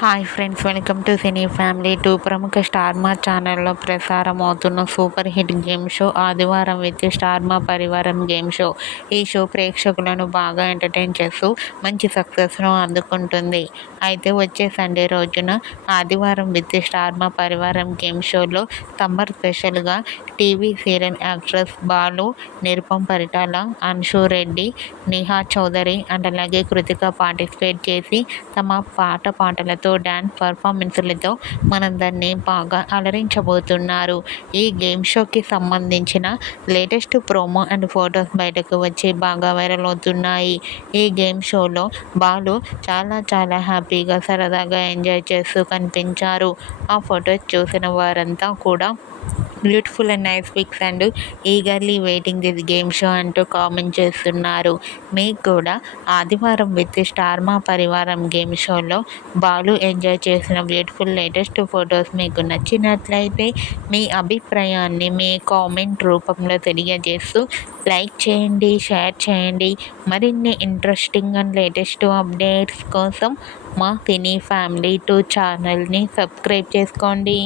Hi friends, welcome to cine family 2. ప్రముఖ star మా ఛానల్లో ప్రసారం అవుతున్న సూపర్ హిట్ గేమ్ షో ఆదివారం విత్ స్టార్ మా పరివారం గేమ్ షో. ఈ షో ప్రేక్షకులను బాగా ఎంటర్టైన్ చేస్తూ మంచి సక్సెస్ను అందుకుంటుంది. అయితే వచ్చే సండే రోజున ఆదివారం విత్ స్టార్ మా పరివారం గేమ్ షోలో సమ్మర్ స్పెషల్గా TV serial actress Balu, Nirupam Paritala, Anshu Reddy, Neha Chowdary and అలాగే కృతిక పార్టిసిపేట్ చేసి తమ పాటలతో డ్యాన్స్ పర్ఫార్మెన్స్లతో మనందరినీ బాగా అలరించబోతున్నారు. ఈ గేమ్ షోకి సంబంధించిన లేటెస్ట్ ప్రోమో అండ్ ఫొటోస్ బయటకు వచ్చి బాగా వైరల్ అవుతున్నాయి. ఈ గేమ్ షోలో బాలు చాలా హ్యాపీగా సరదాగా ఎంజాయ్ చేస్తూ కనిపించారు. ఆ ఫొటోస్ చూసిన వారంతా కూడా beautiful and nice pics and eagerly waiting this game show అంటూ కామెంట్ చేస్తున్నారు. మీకు కూడా ఆదివారం విత్ స్టార్ మా పరివారం గేమ్ షోలో బాలు ఎంజాయ్ చేసిన బ్యూటిఫుల్ లేటెస్ట్ ఫొటోస్ మీకు నచ్చినట్లయితే మీ అభిప్రాయాన్ని మీ కామెంట్ రూపంలో తెలియజేస్తూ లైక్ చేయండి, షేర్ చేయండి. మరిన్ని ఇంట్రెస్టింగ్ అండ్ లేటెస్ట్ అప్డేట్స్ కోసం మా సినీ ఫ్యామిలీ 2 ఛానల్ని సబ్స్క్రైబ్ చేసుకోండి.